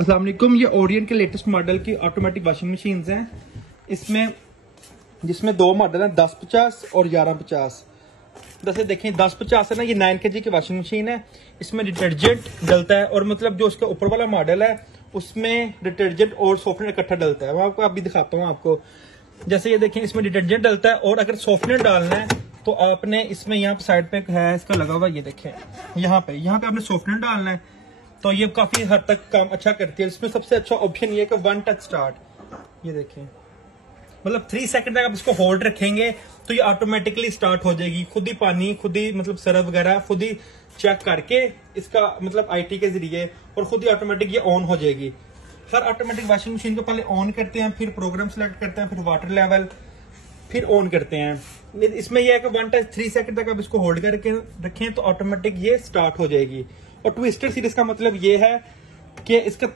अस्सलाम वालेकुम। ये ओरियन के लेटेस्ट मॉडल की ऑटोमेटिक वॉशिंग मशीन्स हैं। इसमें जिसमें दो मॉडल हैं, 1050 और 1150। जैसे देखें 1050 है ना, ये 9 kg की वॉशिंग मशीन है। इसमें डिटर्जेंट डलता है और मतलब जो उसका ऊपर वाला मॉडल है उसमें डिटर्जेंट और सॉफ्टनर इकट्ठा डलता है। मैं आपको अभी दिखाता हूँ आपको। जैसे ये देखें इसमें डिटर्जेंट डलता है और अगर सॉफ्टनर डालना है तो आपने इसमें यहाँ पे साइड पे है इसका लगा हुआ, ये देखें यहाँ पे आपने सॉफ्टनर डालना है तो ये काफी हद तक काम अच्छा करती है। इसमें सबसे अच्छा ऑप्शन ये है कि 1 टच स्टार्ट। ये देखें मतलब 3 सेकंड तक आप इसको होल्ड रखेंगे तो ये ऑटोमेटिकली स्टार्ट हो जाएगी। खुद ही पानी, खुद ही मतलब सरफ वगैरह खुद ही चेक करके इसका मतलब आईटी के जरिए और खुद ही ऑटोमेटिक ये ऑन हो जाएगी। हर ऑटोमेटिक वॉशिंग मशीन को पहले ऑन करते हैं, फिर प्रोग्राम सेलेक्ट करते हैं, फिर वाटर लेवल, फिर ऑन करते हैं। इसमें यह है कि 1 टच 3 सेकंड तक आप इसको होल्ड करके रखें तो ऑटोमेटिक ये स्टार्ट हो जाएगी। और ट्विस्टर सीरीज का मतलब ये है कि इसका